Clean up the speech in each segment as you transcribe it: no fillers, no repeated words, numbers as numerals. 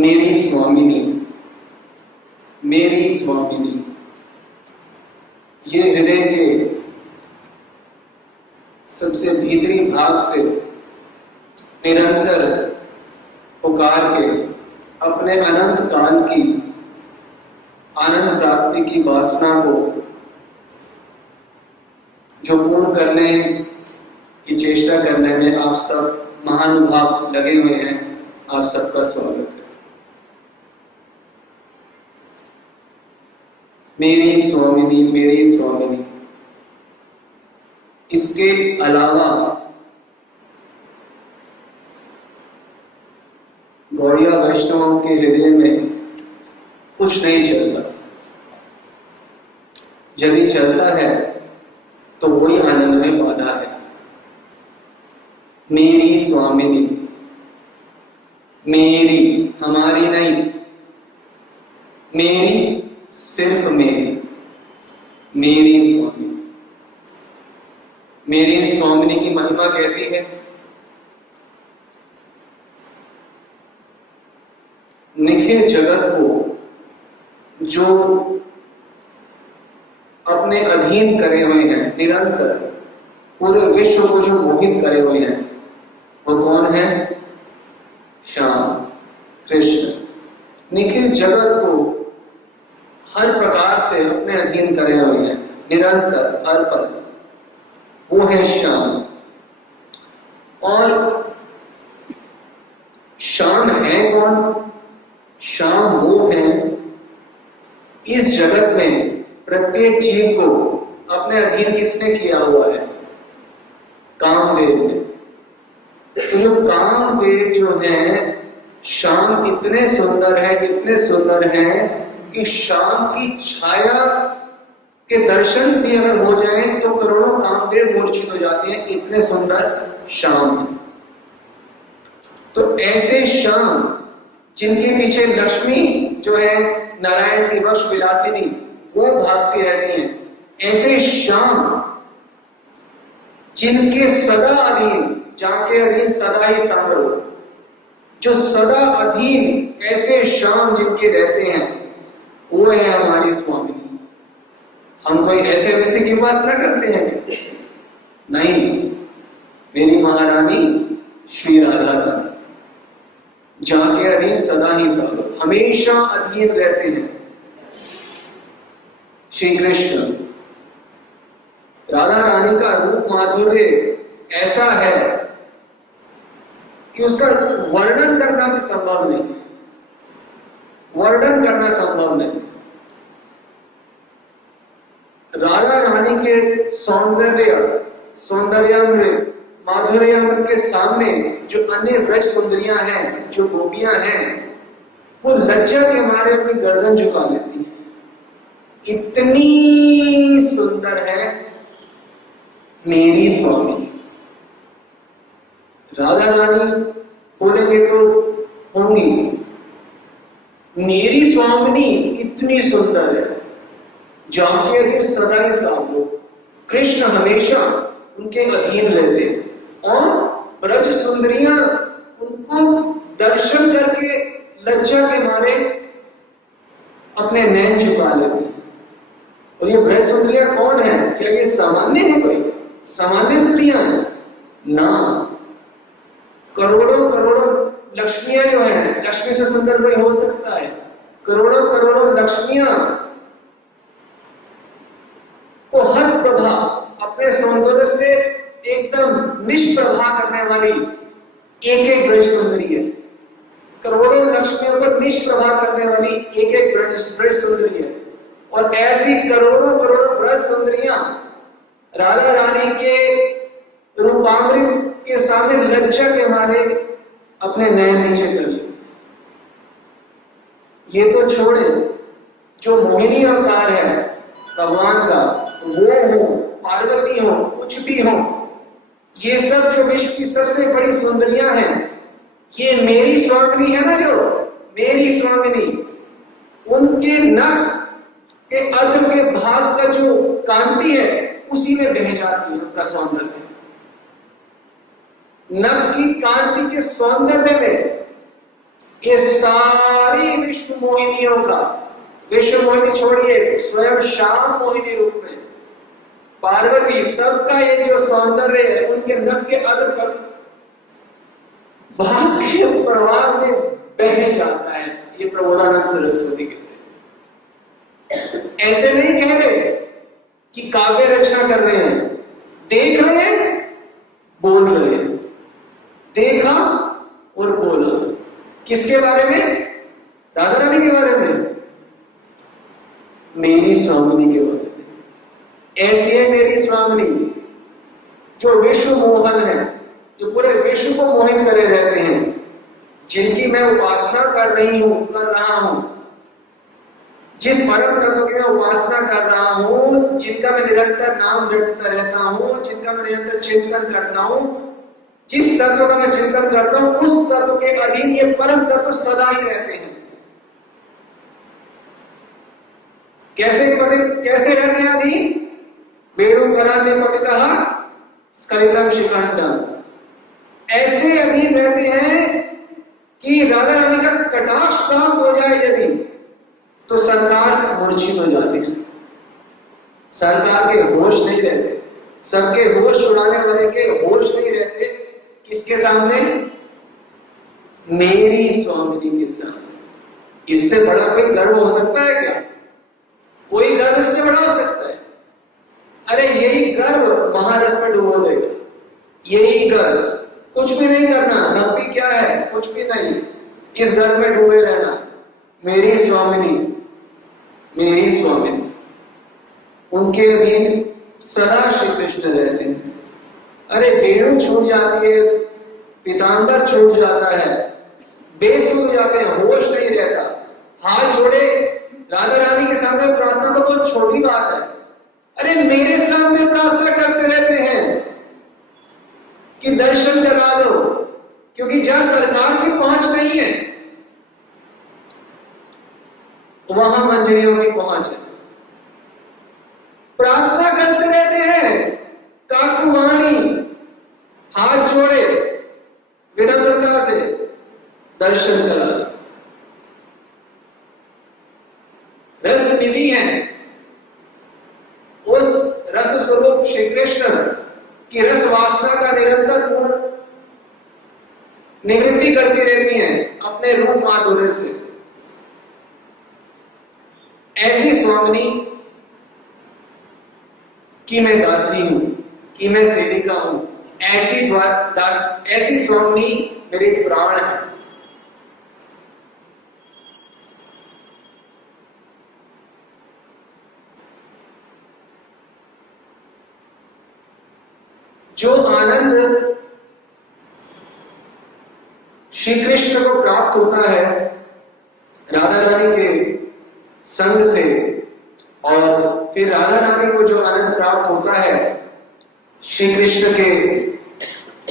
मेरी स्वामिनी, मेरी स्वामिनी, ये हृदय के सबसे भीतरी भाग से निरंतर पुकार के अपने अनंत काल की आनंद प्राप्ति की वासना को जो पूर्ण करने की चेष्टा करने में आप सब महानुभाव लगे हुए हैं, आप सबका स्वागत है। मेरी स्वामिनी, मेरी स्वामिनी, इसके अलावा गौड़िया वैष्णव के हृदय में कुछ नहीं चलता। यदि चलता है तो वही आनंद में बाधा है। मेरी स्वामिनी, मेरी, हमारी नहीं, मेरी, सिर्फ मेरी, मेरी स्वामिनी। मेरी स्वामिनी की महिमा कैसी है? निखिल जगत को जो अपने अधीन करे हुए हैं, निरंतर पूरे विश्व को जो मोहित करे हुए हैं, वो कौन है? श्याम, कृष्ण। निखिल जगत को हर प्रकार से अपने अधीन करे हुए हैं, निरंतर, हर पल, वो है श्याम। और श्याम है कौन? श्याम वो है इस जगत में प्रत्येक जीव को अपने अधीन किसने किया हुआ है? कामदेव ने। तो जो कामदेव जो है, श्याम इतने सुंदर है, इतने सुंदर है कि श्याम की छाया के दर्शन भी अगर हो जाए तो करोड़ों कामदेव मूर्छित हो जाते हैं, इतने सुंदर श्याम है। तो ऐसे श्याम जिनके पीछे लक्ष्मी जो है नारायण की वश विलासिनी, वो भागती रहती है, ऐसे श्याम जिनके सदा अधीन, जाके अधीन सदा ही सांभरो, जो सदा अधीन ऐसे श्याम जिनके रहते हैं, वो है हमारी स्वामी। हम कोई ऐसे वैसे की उपासना करते हैं क्या? नहीं, मेरी महारानी श्री राधा रानी, जाके अधीन सदा ही सांभरो, हमेशा अधीन रहते हैं श्री कृष्ण। राधा रानी का रूप माधुर्य ऐसा है कि उसका वर्णन करना भी संभव नहीं, वर्णन करना संभव नहीं। राधा रानी के सौंदर्यामृत, माधुर्यामृत के सामने जो अन्य व्रज सुंदरियां हैं, जो गोपियां हैं, वो लज्जा के मारे अपनी गर्दन झुका लेती हैं। इतनी सुंदर है मेरी स्वामी। राधा रानी बोलेंगे तो होंगी, मेरी स्वामिनी इतनी सुंदर है, जाके अधीन सदा ही सांभरो। कृष्ण हमेशा उनके अधीन रहते हैं और ब्रज सुंदरियां उनको दर्शन करके लज्जा के मारे अपने नैन झुका लेते हैं। और ये ब्रज सुंदरियां कौन है? क्या ये सामान्य है? कोई सामान्य स्त्रियां हैं? ना, करोड़ों करोड़ों लक्ष्मियां जो है, लक्ष्मी से सुंदर कोई हो सकता है? करोड़ों करोड़ों लक्ष्मियां को हर प्रभा अपने सौंदर्य से एकदम निष्प्रभा करने वाली एक एक ब्रज सुंदरी है। करोड़ों लक्ष्मियों को निष्प्रभा करने वाली एक एक ब्रज सुंदरी है। और ऐसी करोड़ों करोड़ों ब्रज सुंदरियां राधा रानी के रूपांतरित के सामने लज्जा के मारे अपने नयन नीचे कर लिए। ये तो छोड़े, जो मोहिनी अवतार है भगवान का, वो हो, पार्वती हो, कुछ भी हो, ये सब जो विश्व की सबसे बड़ी सुंदरियां हैं, ये मेरी स्वामिनी है ना, जो मेरी स्वामिनी, उनके नख के अर्ध के भाग का जो कांति है उसी में बह जाती है उनका सौंदर्य। नख की कांति के सौंदर्य में ये सारी विश्व मोहिनियों का, विश्व मोहिनी छोड़िए, स्वयं श्याम मोहिनी रूप में पार्वती, सबका ये जो सौंदर्य है उनके नभ के अग्र पर भाग्य प्रवाह में बह जाता है। ये प्रबोधानंद सरस्वती कहते हैं। ऐसे नहीं कह रहे कि काव्य रचना कर रहे हैं, देख रहे हैं, बोल रहे हैं। देखा और बोला, किसके बारे में? राधा रानी के बारे में, मेरी स्वामिनी के बारे में। ऐसी है मेरी स्वामिनी जो विश्व मोहन है, जो पूरे विश्व को मोहित करे रहते हैं, जिनकी मैं उपासना कर रहा हूं, जिस परम तत्व की मैं उपासना कर रहा हूं, जिनका मैं निरंतर नाम रटता रहता हूं, जिनका मैं निरंतर चिंतन करता हूं, जिस तत्व का मैं चिंतन करता हूं, उस तत्व के अधीन ये परम तत्व सदा ही रहते हैं। कैसे रहते हैं अधीन? वेणु कराने पतितः स्खलितम शिखंडम, ऐसे अधीन रहते हैं कि राधा रानी का कटाक्ष प्राप्त हो जाए यदि, तो सरकार मूर्छित हो जाती है। सरकार के होश नहीं रहते, सबके होश उड़ाने वाले के होश नहीं रहते। किसके सामने? मेरी स्वामिनी के सामने। इससे बड़ा कोई गर्व हो सकता है क्या? कोई गर्व इससे बड़ा हो सकता है? अरे यही गर्व महारस में डुबो देगा। यही गर्व, कुछ भी नहीं करना, भक्ति क्या है? कुछ भी नहीं, इस गर्व में डूबे रहना, मेरी स्वामिनी, मेरी स्वामिनी। उनके अधीन सदा श्री कृष्ण रहते हैं। अरे वेणु छूट जाती है, पीतांबर छूट जाता है, बेसुध हो जाते हैं, होश नहीं रहता, हाथ जोड़े राधा रानी के सामने प्रार्थना तो बहुत छोटी बात है। अरे मेरे सामने प्रार्थना करते रहते हैं कि दर्शन करा दो, क्योंकि जहां सरकार की पहुंच नहीं है वहां मंजरियों की पहुंच है। प्रार्थना करते रहते हैं, काकुवाणी, हाथ जोड़े विनम्रता से दर्शन करा दो। रस निधि है, उस रस स्वरूप श्री कृष्ण की रस वासना का निरंतर पूर्ण निवृत्ति करती रहती है अपने रूप माधुर्य से। ऐसी स्वामिनी कि मैं दासी हूं, कि मैं सेविका हूं, ऐसी स्वामिनी मेरे प्राण है। जो आनंद श्री कृष्ण को प्राप्त होता है राधा रानी के संग से, और फिर राधा रानी को जो आनंद प्राप्त होता है श्री कृष्ण के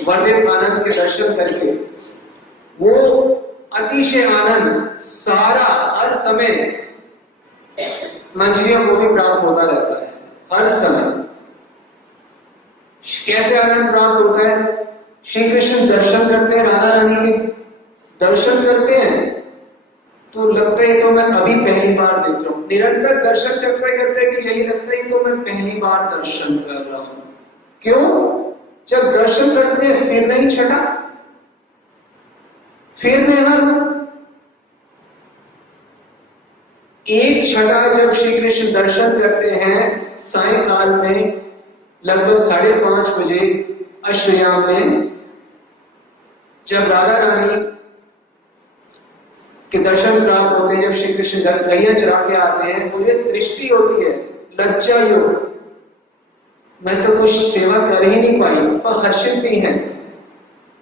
वर्णित आनंद के दर्शन करके, वो अतिशय आनंद सारा हर समय मंजरियों को भी प्राप्त होता रहता है। हर समय कैसे आनंद प्राप्त होता है? श्री कृष्ण दर्शन करते हैं, राधा रानी के दर्शन करते हैं तो लगता है तो मैं अभी पहली बार देख रहा हूं। निरंतर दर्शन करते करते कि यही लगता है तो मैं पहली बार दर्शन कर रहा हूं। क्यों? जब दर्शन करते हैं फिर नहीं छटा, फिर नहीं, एक छटा जब श्री कृष्ण दर्शन करते हैं सायंकाल में लगभग 5:30 बजे अश्वयाम में, जब राधा रानी के दर्शन प्राप्त होते हैं, जब श्री कृष्ण गैया चरा के आते हैं, मुझे दृष्टि होती है लज्जा योग, मैं तो कुछ सेवा कर ही नहीं पाई, पर हर्षित भी है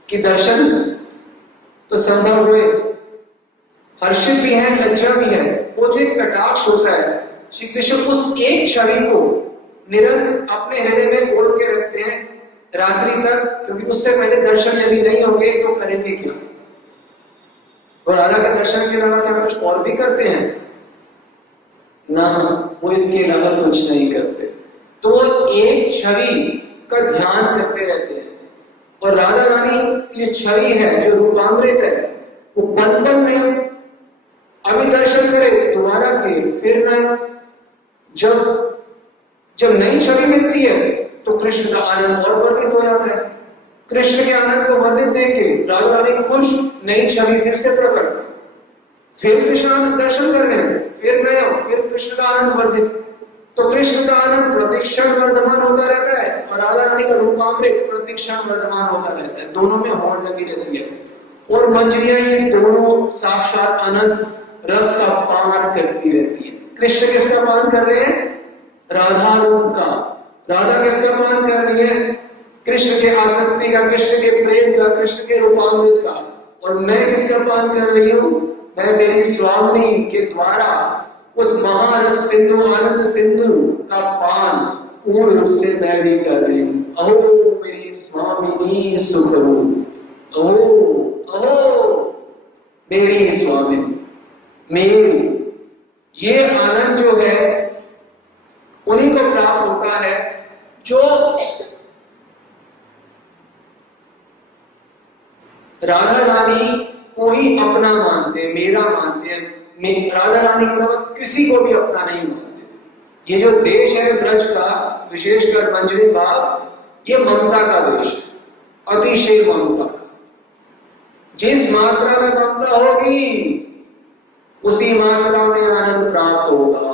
कि दर्शन तो संभव हुए, हर्षित भी है, लज्जा भी है। वो जो एक कटाक्ष होता है, श्री कृष्ण उस एक छवि को निरंतर अपने हृदय में ओढ़ के रखते हैं रात्रि तक, क्योंकि उससे पहले दर्शन यदि नहीं होंगे तो करेंगे क्या? और राधा के दर्शन के अलावा क्या कुछ और भी करते हैं? ना, वो इसके अलावा कुछ नहीं करते। तो वो एक छवि का ध्यान करते रहते हैं, और राधा रानी की छवि है जो रूपामृत है, वो पल पल में अभी दर्शन करे दोबारा किए फिर नए। जब नई छवि मिलती है तो कृष्ण का आनंद और वर्धित हो जाता है। कृष्ण के आनंद को वर्धित देख के राधा रानी खुश, नई छवि फिर से प्रकट, फिर कृष्ण दर्शन करने, फिर नया, फिर कृष्ण का आनंद वर्धित। तो कृष्ण का आनंद प्रतिक्षण वर्धमान होता रहता है और राधा रानी का रूपामृत प्रतिक्षण वर्धमान होता रहता है। दोनों में होड़ लगी रहती है और मंजरियां ये दोनों साक्षात अनंत रस का पान करती रहती है। कृष्ण किसका पान कर रहे हैं? राधा रूप का। राधा किसका पान कर रही है? कृष्ण के आसक्ति का, कृष्ण के प्रेम का, कृष्ण के रूपामृत का। और मैं किसका पान कर रही हूँ? मैं मेरी स्वामी के द्वारा उस महारस सिंधु, आनंद सिंधु का पान पूर्ण रूप से मैं भी कर रही हूँ। अहो मेरी स्वामिनी सुख रूप, अहो अहो मेरी स्वामी, मेरी। ये आनंद जो है उन्हीं को प्राप्त होता है जो राधा रानी को ही अपना मानते हैं, मेरा मानते हैं। राधा रानी के अलावा किसी को भी अपना नहीं मानते। ये जो देश है ब्रज का, विशेषकर मंजरी भाव, ये ममता का देश है, अतिशय ममता। जिस मात्रा में ममता होगी उसी मात्रा में आनंद प्राप्त होगा।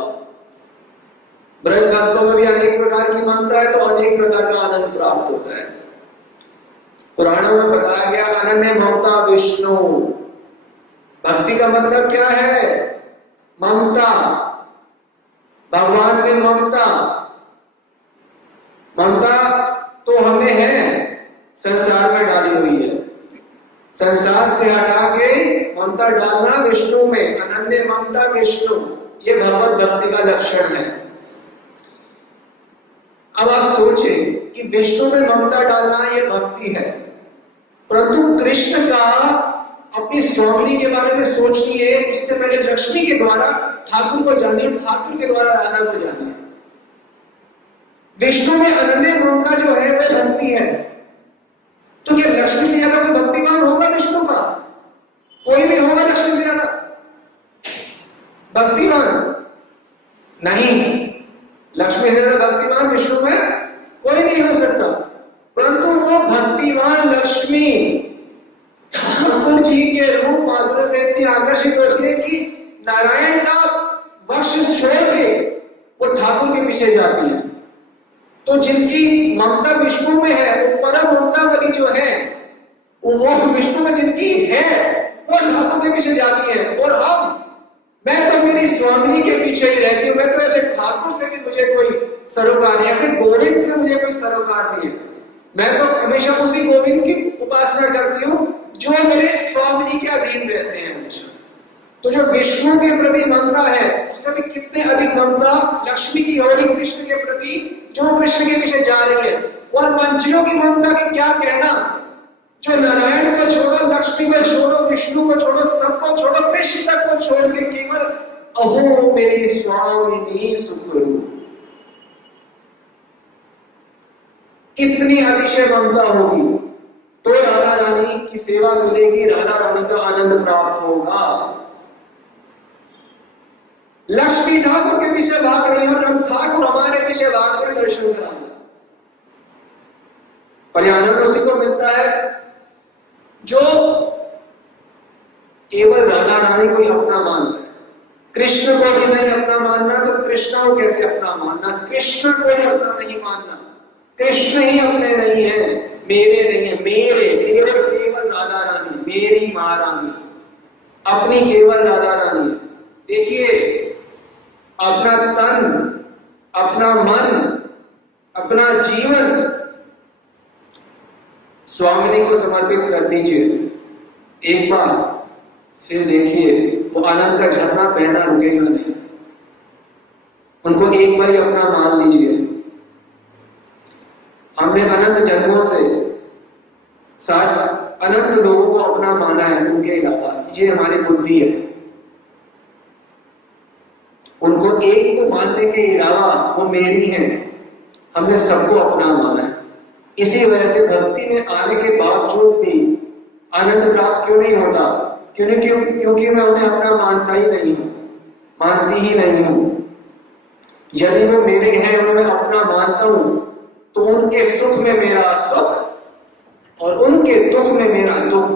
ब्रज भक्तों में भी अनेक प्रकार की ममता है तो अनेक प्रकार का आनंद प्राप्त होता है। पुराणों में बताया गया अनन्य ममता विष्णु। भक्ति का मतलब क्या है? ममता। भगवान में ममता। ममता तो हमें है, संसार में डाली हुई है। संसार से हटा के ममता डालना विष्णु में, अनन्य ममता विष्णु। ये भगवत भक्ति का लक्षण है। अब आप सोचें कि विष्णु में ममता डालना ये भक्ति है, परंतु कृष्ण का अपनी स्वामी के बारे में सोचनी है, इससे पहले लक्ष्मी के द्वारा ठाकुर को जानिए, ठाकुर के द्वारा राधा को जानिए। विष्णु में अनन्य ममता जो है वह भक्ति है। तो ये लक्ष्मी से ज्यादा कोई भक्तिमान होगा विष्णु का? कोई भी होगा लक्ष्मी से ज्यादा भक्तिमान? नहीं, लक्ष्मी से ज्यादा भक्तिमान विष्णु में कोई नहीं हो सकता। परंतु वो भक्तिमान लक्ष्मी ठाकुर जी के रूप माधुर्य से इतनी आकर्षित होती है कि नारायण का वक्ष छोड़ के वो ठाकुर के पीछे जाती है। तो जिनकी ममता विष्णु में है, वो परम ममता वाली जो है, वो विष्णु में जिनकी है वो ठाकुर के पीछे जाती है। और अब मैं तो मेरी स्वामिनी के पीछे ही रहती हूँ। मैं तो ऐसे ठाकुर से भी मुझे कोई सरोकार नहीं, ऐसे गोविंद से मुझे कोई सरोकार नहीं है। मैं तो हमेशा उसी गोविंद की उपासना करती हूँ जो मेरे स्वामिनी के अधीन रहते हैं हमेशा। तो जो विष्णु के प्रति ममता है, उससे भी कितने अधिक ममता लक्ष्मी की होगी कृष्ण के प्रति, जो कृष्ण के पीछे जा रही है। और मंजियों की ममता की क्या कहना, जो नारायण को छोड़ो, लक्ष्मी को छोड़ो, विष्णु को छोड़ो, सबको छोड़ो, कृष्ण तक को छोड़ के केवल अहो मेरी स्वामिनी सुख रूप। कितनी अतिशय ममता होगी तो राधा रानी की सेवा मिलेगी, राधा रानी का आनंद प्राप्त होगा। लक्ष्मी ठाकुर के पीछे भाग रही है और हम ठाकुर हमारे पीछे भाग रहे दर्शन कराने। पर यह आनंद उसी को मिलता है जो केवल राधा रानी को ही अपना मानता है। कृष्ण को भी नहीं अपना मानना तो कृष्ण को कैसे अपना मानना? कृष्ण को ही अपना नहीं मानना। कृष्ण ही अपने नहीं है, मेरे नहीं है। मेरे केवल राधा रानी, मेरी महारानी, अपनी केवल राधा रानी। देखिए, अपना तन, अपना मन, अपना जीवन स्वामिनी को समर्पित कर दीजिए एक बार, फिर देखिए वो आनंद का झरना बहना रुकेगा नहीं। उनको एक बार अपना मान लीजिए। हमने अनंत जन्मों से साथ अनंत लोगों को अपना माना है, उनके अलावा ये हमारी बुद्धि है। उनको एक को मानने के अलावा वो मेरी है, हमने सबको अपना माना है। इसी वजह से भक्ति में आने के बावजूद भी आनंद प्राप्त क्यों नहीं होता? क्योंकि मैं उन्हें अपना मानता ही नहीं हूं, मानती ही नहीं हूं। यदि वो मेरे हैं, उन्हें अपना मानता हूं, तो उनके सुख में मेरा सुख और उनके दुख में मेरा दुख।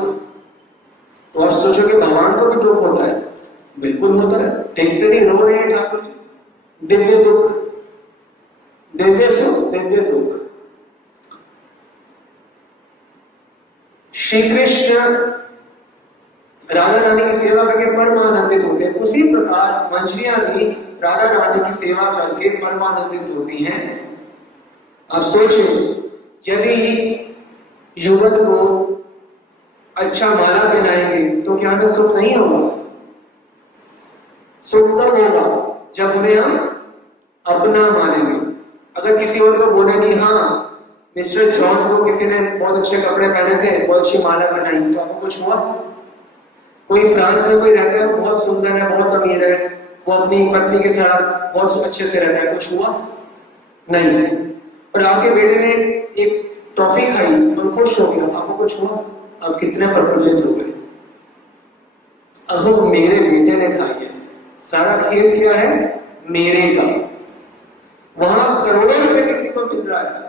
तो आप सोचोगे भगवान को भी दुख होता है? बिल्कुल होता है। देखते नहीं रो रहे हैं ठाकुर जी, दिव्य दुख, दिव्य सुख, दिव्य दुख। श्री कृष्ण राधा रानी की सेवा करके परमानंदित होते हैं। उसी प्रकार मंजरियां भी राधा रानी की सेवा करके परमानंदित होती हैं। आप सोचिए, यदि युवक को अच्छा माला पहनाएंगे तो क्या हमें सुख नहीं होगा? सुख तब होगा जब उन्हें हम अपना मानेंगे। अगर किसी और को बोले नहीं, हाँ मिस्टर जॉन को किसी ने बहुत अच्छे कपड़े पहने थे, बहुत अच्छी माला पहनाई, तो आपको कुछ हुआ? कोई फ्रांस में कोई रहता है, बहुत सुंदर है, बहुत अमीर है, वो अपनी पत्नी के साथ बहुत अच्छे से रहता है, कुछ हुआ? नहीं। और आपके बेटे ने एक टॉफी खाई और खुश हो गया, आपको कुछ हुआ? आप कितने प्रफुल्लित हो गए। अहो मेरे बेटे ने खाई है, सारा खेल क्या है? मेरे का। वहां करोड़ों रुपए किसी को मिल रहा है,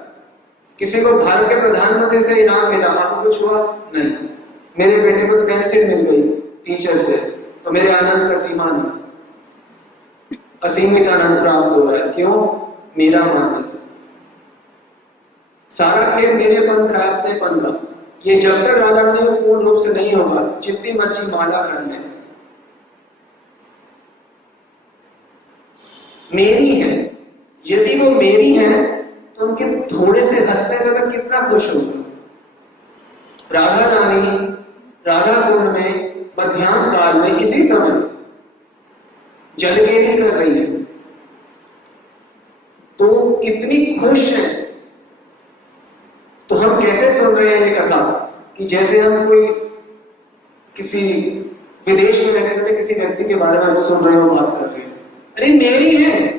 किसी को भारत के प्रधानमंत्री से इनाम मिला, आपको कुछ हुआ? नहीं। मेरे बेटे को पेंसिल मिल गई टीचर से, तो मेरे आनंद का सीमा नहीं, असीमित आनंद प्राप्त हो रहा है। क्यों? मेरा मानस। सारा खेल मेरेपन का, अपनेपन का। ये जब तक राधा रानी को पूर्ण रूप से नहीं होगा, जितनी मर्जी माला करने मेरी है। यदि वो मेरी है तो उनके थोड़े से हंसने में मैं कितना खुश होगा। राधा रानी राधा कुंड में मध्याह्न काल में इसी समय जलकेली कर रही है, तो कितनी खुश है। तो हम कैसे सुन रहे हैं ये कथा कि जैसे हम कोई किसी विदेश में रहने वाले किसी व्यक्ति के बारे में सुन रहे हो, बात कर रहे हैं। अरे मेरी है।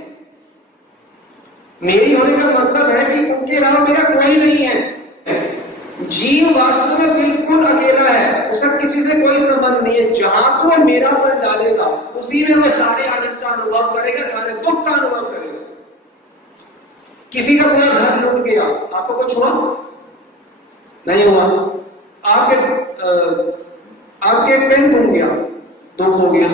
मेरी होने का मतलब है कि उनके अलावा मेरा कोई नहीं है। जीव वास्तव में बिल्कुल अकेला है, उसका किसी से कोई संबंध नहीं है। जहां को मेरा पर डालेगा उसी में वह सारे आनंद का अनुभव करेगा, सारे दुख का अनुभव करेगा। किसी का पूरा घर लूट गया, आपको कुछ हुआ? नहीं हुआ। आपके पेन घूम गया, दुख हो गया।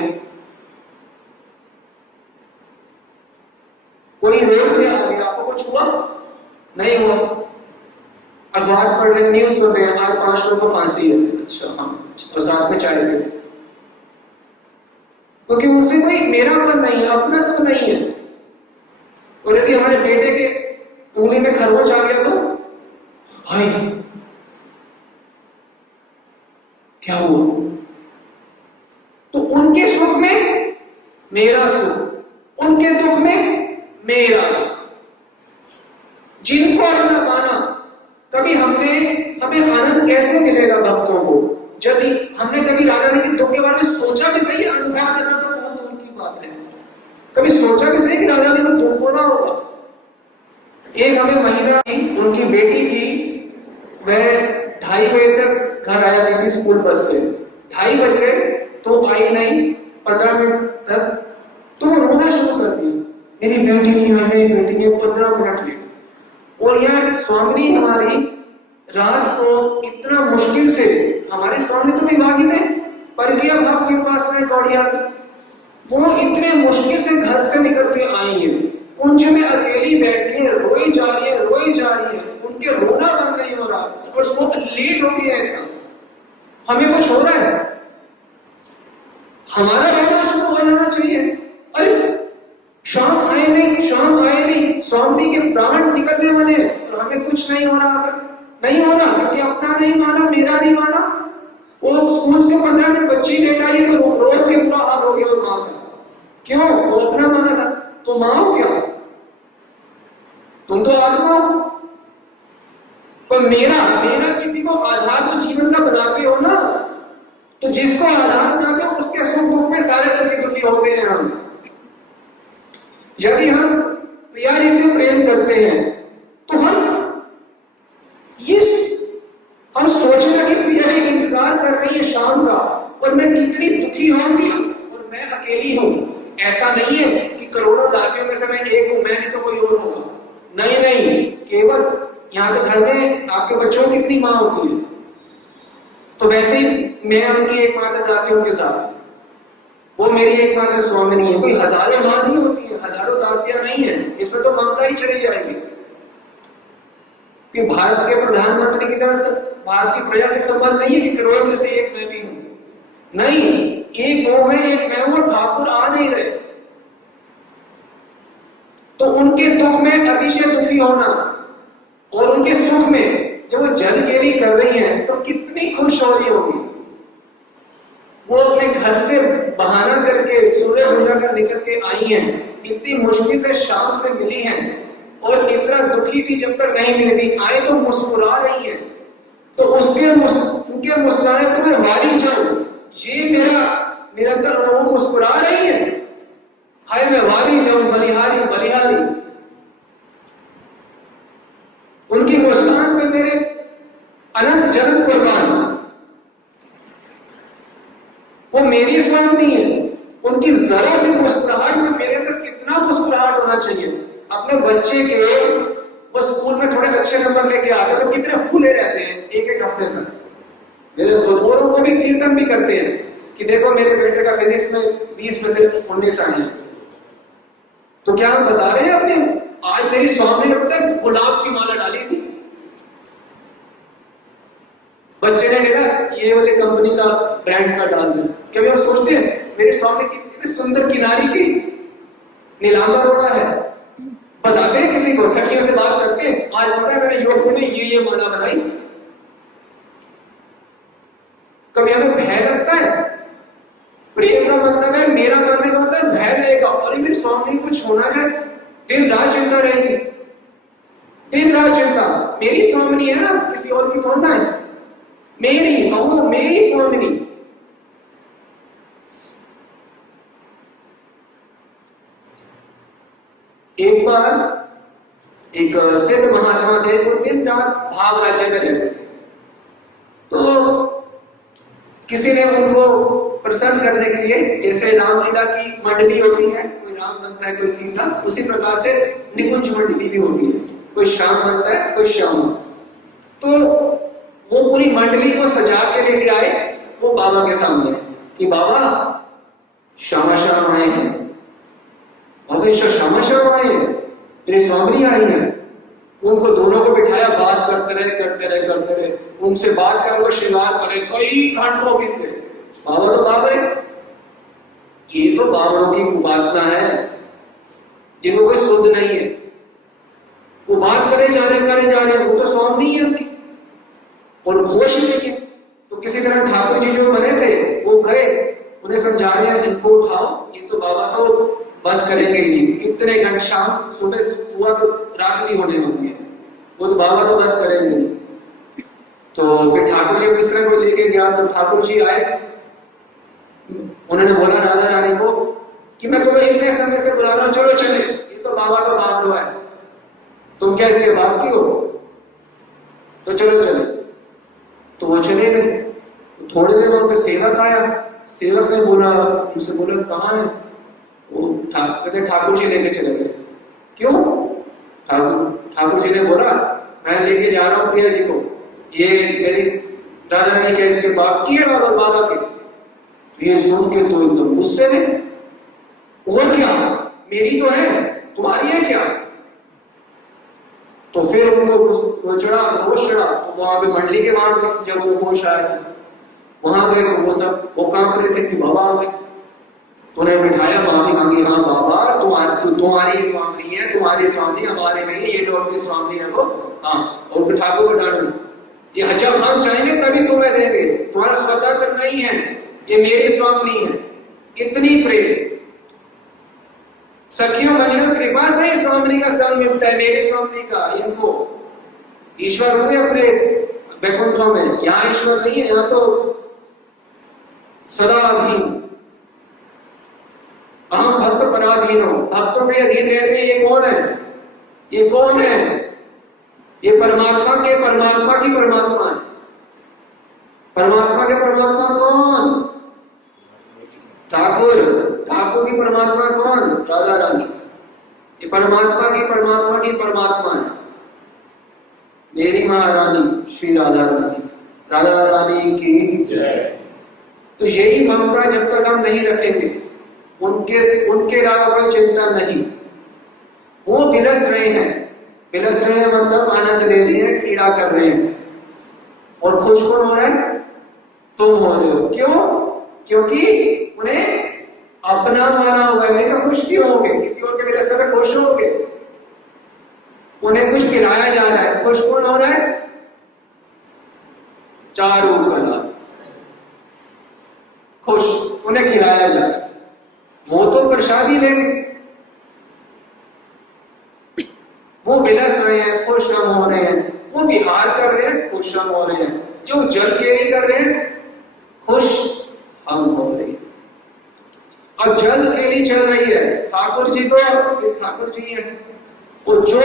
कोई रोड पे आ गया, आपको कुछ हुआ? नहीं हुआ। अखबार पढ़ रहे, न्यूज सुन रहे हैं, आज 5 लोगों को फांसी है। अच्छा हाँ, और साथ में चाय पी, क्योंकि उससे कोई मेरापन नहीं है, अपना तो नहीं है। और यदि हमारे बेटे के उंगली में खरगोश आ गया तो भाई क्या हुआ? तो उनके सुख में मेरा सुख, उनके दुख में मेरा दुख। जिनको हमने माना, कभी हमें आनंद कैसे मिलेगा भक्तों को? यदि हमने कभी राधा रानी के दुख के बारे में सोचा भी सही, अनुभव करना तो बहुत दूर की बात है। कभी सोचा भी सही कि राधा रानी को दुख होना होगा। एक हमें महिला थी, उनकी बेटी थी, वह 2:30 बजे तक घर आया करती स्कूल बस से। 2:30 बज गए तो आई नहीं, 15 मिनट तक तो रोना शुरू कर दिया, मेरी बेटी नहीं आई, मेरी बेटी ने 15 मिनट लेट। और यह स्वामी हमारी रात को इतना मुश्किल से, हमारे स्वामी तो विवाहित है, पर किया भाव के पास में गौड़िया थी, वो इतने मुश्किल से घर से निकल के आई है, कुंज में अकेली बैठी है, रोई जा रही है, रोई जा रही है, उनके रोना बंद नहीं हो रहा, और वो लेट हो गया है। हमें कुछ हो रहा है, हमारा रोना शुरू हो जाना चाहिए। अरे शाम आए नहीं, शाम आए नहीं, स्वामी के प्राण निकलने वाले, और हमें कुछ नहीं हो रहा। नहीं हो रहा क्योंकि अपना नहीं माना, मेरा नहीं माना। वो स्कूल से 15 मिनट बच्ची लेट आई तो रो के बुरा हाल हो गया मां का। क्यों? वो अपना माना था। तो मां हो क्या? तुम तो आत्मा हो। पर मेरा किसी को आधार तो जीवन का बनाते हो ना, तो जिसको आधार बनाते हो उसके सुख दुख में सारे सुखी दुखी होते हैं हम। यदि हम प्रिया जी से प्रेम करते हैं तो हम सोचेंगे कि प्रिया जी इंतजार कर रही है शाम का, और उनमें कितनी दुखी होंगी और मैं अकेली हूं। ऐसा नहीं है कि करोड़ों दासियों में से मैं एक हूं, मैं नहीं तो कोई और होगा। नहीं नहीं, केवल यहाँ पे घर में आपके बच्चों की कितनी माँ होती है, तो वैसे ही मैं उनकी एकमात्र दासी हूं के साथ, वो मेरी एकमात्र स्वामिनी है। कोई हजारों माँ नहीं होती है, हजारों दासियां नहीं है, इसमें तो ममता ही चली जाएगी। कि भारत के प्रधानमंत्री की तरह से भारत की प्रजा से संबंध नहीं है कि करोड़ों में से एक मैं भी हूं, नहीं, एक वो है, एक मैं हूं, ठाकुर आ नहीं रहे। तो उनके दुख में अतिशय दुखी होना और उनके सुख में जब वो जल केली कर रही हैं तो कितनी खुश हो रही होगी। वो अपने घर से बहाना करके सूर्य पूजा कर निकल के आई हैं, इतनी मुश्किल से शाम से मिली हैं और कितना दुखी थी जब तक नहीं मिली थी, आई तो मुस्कुरा रही है। तो उनके मुस्कुराने को मैं वारी जाऊं, ये मेरा निरंतर, वो मुस्कुरा रही है, हाय मैं वारी जाऊं, बलिहारी बलिहारी। उनकी मुस्कान पे मेरे अनंत जन्म कुर्बान। वो मेरी स्वामी है, उनकी जरा सी मुस्कुराहट में मेरे अंदर कितना मुस्कुराहट होना चाहिए। अपने बच्चे के वो स्कूल में थोड़े अच्छे नंबर लेके आते तो कितने फूले रहते हैं एक एक हफ्ते तक। मेरे औरों को भी कीर्तन भी करते हैं कि देखो मेरे बेटे का फिजिक्स में 20 में से 19 आए हैं। तो क्या हम बता रहे हैं अपने, आज मेरी स्वामी ने पता है गुलाब की माला डाली थी, बच्चे ने देखा ये वाले कंपनी का ब्रांड का डाल दिया। कभी हम सोचते हैं मेरी स्वामी की कितनी सुंदर किनारी की नीलांबर हो रहा है, बताते हैं किसी को, सखियों से बात करते हैं, आज पता है मैंने योग में ये माला बनाई। कभी हमें भय लगता है, प्रेम का मतलब है, मेरा मानने का मतलब भय रहेगा, और मेरी स्वामी कुछ होना जाए दिन रात चिंता रहेगी, दिन रात चिंता। मेरी स्वामिनी है ना, किसी और की थोड़ा है, मेरी कहो, मेरी स्वामिनी। एक बार एक सिद्ध महात्मा थे, वो दिन रात भाव राज्य में रहते थे। तो किसी ने उनको प्रसन्न करने के लिए, जैसे रामलीला की मंडली होती है, कोई राम बनता है कोई सीता, उसी प्रकार से निकुंज मंडली भी होती है, कोई श्याम बनता है कोई श्याम। तो वो पूरी मंडली को सजा के लेके आए वो बाबा के सामने कि बाबा श्यामा श्याम आए हैं, बाबा ईश्वर श्यामा श्याम आए हैं, मेरी स्वामी आई है। उनको दोनों को बिठाया, बात करते रहे, उनसे बात कर, वो श्रृंगार करे, कई घंटों बीत गए। बाबा तो बाबा, ये तो बाबरों की उपासना है जिनको कोई शुद्ध नहीं है। वो बात करे जा रहे, वो तो स्वामी है उनकी, और होश ही नहीं है। तो किसी तरह ठाकुर जी जो बने थे वो गए, उन्हें समझा रहे हैं इनको उठाओ, ये तो बाबा तो बस करेंगे ही नहीं, कितने घंटे शाम सुबह हुआ तो रात नहीं होने वाली है, वो तो बाबा तो बस करेंगे नहीं। तो फिर ठाकुर जी मिश्र को लेके गया, तो ठाकुर जी आए, उन्होंने बोला राधा रानी को कि मैं तुम्हें इतने समय से बुला रहा हूं, चलो चले, ये तो बाबा तो बाप रो है, तुम क्या इसके बाप की हो, तो चलो चले। तो वो चले गए। थोड़ी देर में उनका सेवक आया, सेवक ने बोला, उनसे बोला कहाँ है वो, ठाकुर जी लेके चले गए। क्यों? ठाकुर जी ने बोला मैं लेके जा रहा हूँ प्रिया जी को, ये मेरी राधा रानी क्या इसके बाप की है, बाबा के। ये सुन के तो एकदम गुस्से में, और क्या मेरी तो है, तुम्हारी है क्या? तो फिर उनको रोष चढ़ा। वहां पे मंडली के वहां जब वो होश आया, वहां गए तो वो सब वो कांप रहे थे कि बाबा आ गए। तो उन्हें बिठाया, माफी मांगी, हाँ बाबा तुम्हारी स्वामी है, तुम्हारी स्वामी हमारे नहीं, ये लोग की स्वामी है वो, हाँ। और ठाकुर को डांटू, ये अच्छा हम चाहेंगे तभी तुम्हें देंगे, तुम्हारा स्वतंत्र नहीं है, ये मेरी स्वामी है। इतनी प्रेम, सखियों बनियों कृपा से स्वामी का संग मिलता है, मेरी स्वामी का। इनको ईश्वर होंगे अपने वैकुंठों में, यहाँ ईश्वर नहीं है, यहाँ तो सदा अधीन, अहम भक्त पराधीन हो, भक्तों के अधीन रहते हैं। ये कौन है? ये कौन है? ये परमात्मा के परमात्मा की परमात्मा है। परमात्मा के परमात्मा कौन? राधा रानी, ये परमात्मा की परमात्मा है, मेरी महारानी श्री राधा रानी, राधा रानी की जय। तो यही ममता जब तक हम नहीं रखेंगे, उनके अलावा कोई चिंता नहीं। वो विलस रहे हैं मतलब आनंद ले रहे हैं, क्रीड़ा कर रहे हैं, और खुश कौन हो रहा है? तुम हो रहे हो। क्यों? क्योंकि उन्हें अपना माना हुआ है। नहीं तो खुश क्यों होगे? किसी और के विलस से खुश होगे? उन्हें कुछ खिलाया जा रहा है, खुश कौन हो रहा है? चारू कला खुश, उन्हें खिलाया जा रहा है। वो तो प्रसादी लेंगे, वो विलस रहे हैं, खुश हम हो रहे हैं। वो विहार कर रहे हैं, खुश हम हो रहे हैं। जो जल केली कर रहे हैं, खुश हम हो रहे हैं। अब जल केली चल रही है, ठाकुर जी तो ठाकुर जी है, वो जो भी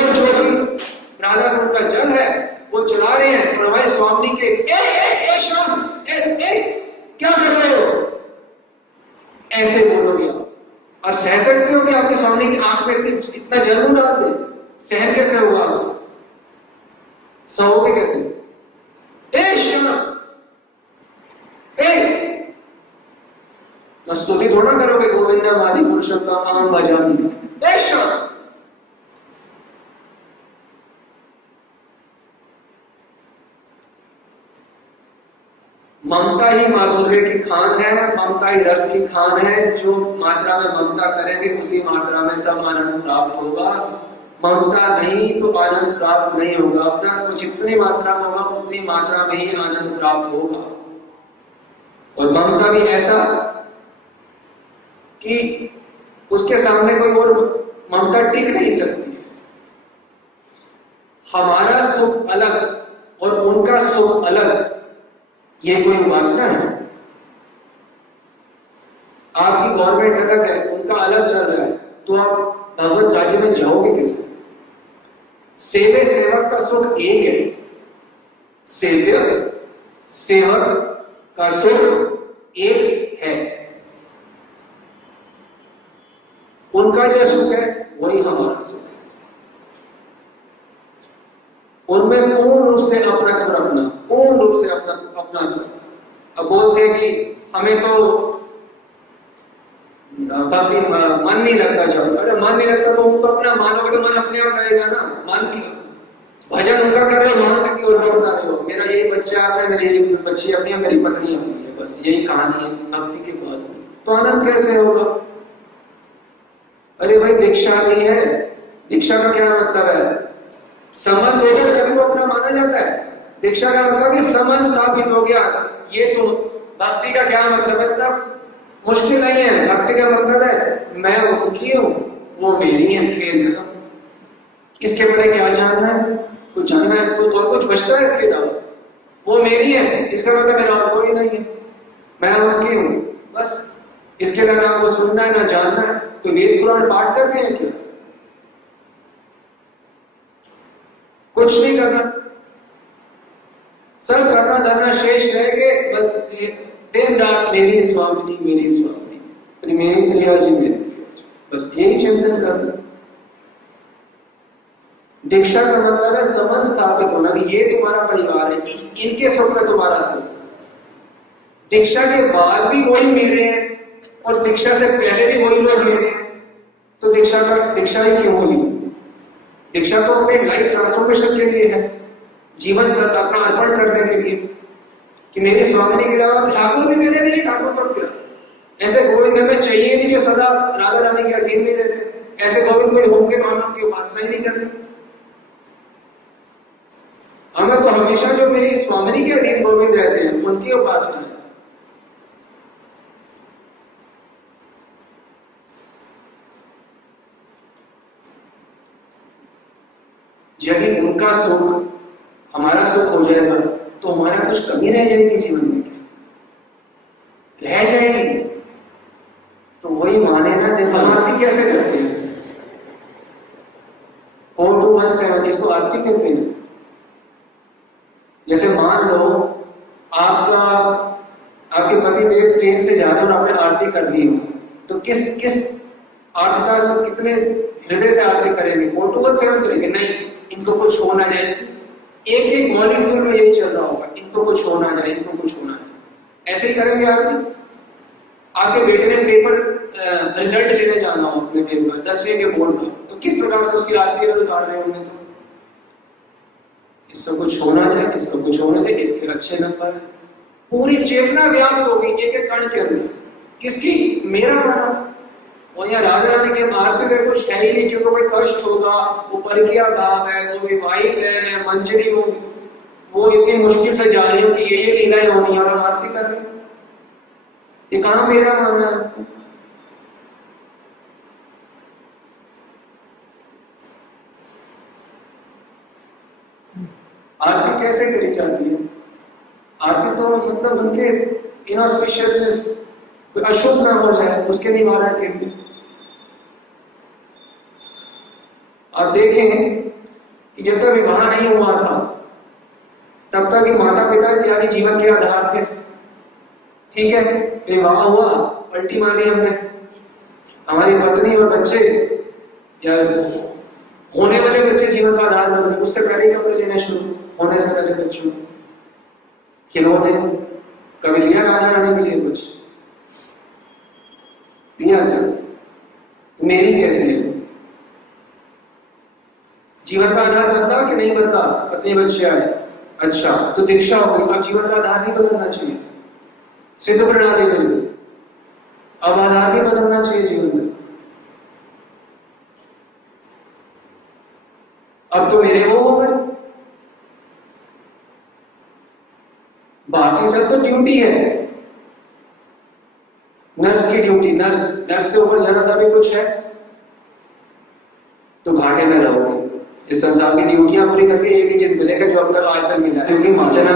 राधा कुंड का जल है वो चला रहे हैं, और हमारे स्वामी के ए श्याम क्या कर रहे हो, ऐसे बोलोगे आप। और सह सकते हो कि आपके स्वामी की आंख में इतना जल डाल दे? सहन कैसे होगा आपसे? सहोगे कैसे? ए श्याम स्तुति थोड़ा करोगे, गोविंदा मादि पुरुषोत्तम अहम भजामि, ए श्याम। ममता ही माधुर्य की खान है, ममता ही रस की खान है। जो मात्रा में ममता करेंगे उसी मात्रा में सब आनंद प्राप्त होगा। ममता नहीं तो आनंद प्राप्त नहीं होगा। अपना तो जितनी मात्रा में होगा उतनी मात्रा में ही आनंद प्राप्त होगा। और ममता भी ऐसा कि उसके सामने कोई और ममता टिक नहीं सकती। हमारा सुख अलग और उनका सुख अलग, ये कोई उपासना है? आपकी गवर्नमेंट अलग है, उनका अलग चल रहा है, तो आप भगवत राज्य में जाओगे कैसे? सेवे सेवक का सुख एक है, सेवक का सुख एक है। उनका जो सुख है वही हमारा सुख है। उनमें पूर्ण रूप से अपनात्व रखना, पूर्ण रूप से अपनात्व। अब बोलते हैं कि हमें तो मन नहीं लगता जब, अरे मन नहीं लगता तो उनको अपना मानोगे तो मन अपने आप रहेगा ना। मन की भजन उनका कर रहे हो, मानो किसी और को बता रहे हो। मेरा यही बच्चा आप है, मेरी बच्ची अपनी है, मेरी पत्नी अपनी है, बस यही कहानी है भक्ति के बाद। तो आनंद कैसे होगा? अरे भाई दीक्षा ली है, दीक्षा का क्या मतलब है? संबंध होकर कभी वो अपना माना जाता है? दीक्षा का मतलब कि संबंध स्थापित हो गया। ये तो भक्ति का क्या मतलब है? इतना मुश्किल नहीं है। भक्ति का मतलब है मैं उनकी हूं, वो मेरी है, खेल खत्म। इसके पहले क्या जानना है? कुछ जानना है तो और कुछ बचता है इसके अलावा? वो मेरी है, इसका मतलब मेरा और कोई नहीं है, मैं उनकी हूं, बस। इसके अलावा आपको सुनना है ना जानना है। कोई वेद पुराण पाठ करने हैं क्या? कुछ नहीं करना, सब करना धरना शेष रह के बस दिन रात मेरी स्वामिनी, मेरी स्वामिनी, मेरी प्रिया जी, मेरी प्रिया जी, बस यही चिंतन करना। दीक्षा का मतलब है संबंध स्थापित होना कि ये तुम्हारा परिवार है, इनके सुख में तुम्हारा सुख। दीक्षा के बाद भी वही मेरे हैं और दीक्षा से पहले भी वही लोग मेरे हैं, तो दीक्षा ही क्यों होगी? दीक्षा तो अपने लाइफ ट्रांसफॉर्मेशन के लिए है, जीवन सत्य अपना अर्पण करने के लिए, कि मेरे स्वामी के अलावा ठाकुर भी मेरे नहीं, ठाकुर पर क्या? ऐसे गोविंद हमें चाहिए नहीं जो सदा राधा रानी के अधीन में रहते। ऐसे गोविंद कोई होंगे तो हम उनकी उपासना ही नहीं करते। हमें तो हमेशा जो मेरी स्वामिनी के अधीन गोविंद रहते हैं उनकी उपासना है। यदि उनका सुख हमारा सुख हो जाएगा तो हमारा कुछ कमी रह जाएगी जीवन में, रह जाएगी। तो वही माने ना, दिन आरती कैसे करते हैं? 4217 इसको आरती करते हैं। जैसे मान लो आपके पति देव ट्रेन से जा रहे हो और आपने आरती कर ली हो, तो किस आर्थिता से कितने हृदय से आरती करेंगे, फोटो से हम करेंगे, नहीं इनको कुछ होना जाए, एक एक मॉलिक्यूल में यही चल रहा होगा, इनको कुछ होना जाए, इनको कुछ होना है, ऐसे ही करेंगे आरती। आपके बेटे ने पेपर रिजल्ट लेने जाना हो अपने पेपर 10वीं के बोर्ड का, तो किस प्रकार से उसकी आरती अगर उतार रहे होंगे, तो इसको कुछ होना जाए, इसको कुछ होना जाए, इसके अच्छे नंबर, पूरी चेतना व्याप्त होगी एक एक कण के अंदर, किसकी, मेरा माना। और यहाँ राधा रानी के आरती में कुछ है ही नहीं, क्योंकि कोई कष्ट होगा, वो परकिया भाव है, वो विवाहित है, मंजरी हो, वो इतनी मुश्किल से जा रही हो कि ये लीलाएं होनी है और हम आरती कर रहे हैं, ये कहाँ मेरा माना है। आरती कैसे करी जाती है, आरती तो मतलब उनके इनऑस्पिशियसनेस, कोई अशुभ ना हो जाए उसके निवारण के लिए। आप देखें कि जब तक विवाह नहीं हुआ था तब तक कि माता पिता इत्यादि जीवन के आधार थे, ठीक है, विवाह हुआ, पलटी मारी हमने, हमारी पत्नी और बच्चे या होने वाले बच्चे जीवन का आधार बन गए, उससे पहले कपड़े लेना शुरू, होने से पहले बच्चों खिलौने, कभी लिया राधा रानी के लिए कुछ लिया क्या, मेरी कैसे है, जीवन का आधार बनता कि नहीं बनता, पत्नी बच्चे आए, अच्छा तो दीक्षा हो गई, अब जीवन का आधार नहीं बदलना चाहिए, सिद्ध प्रणाली बन गई, अब आधार भी बदलना चाहिए जीवन में। अब तो मेरे वो हो गए, बाकी सब तो ड्यूटी है, नर्स की ड्यूटी, नर्स से ऊपर जरा सा भी कुछ है तो घाटे में रहोगे। इस संसार की ड्यूटियां पूरी करके एक ही चीज मिलेगा जो अब तक आज तक मिला, क्योंकि माचना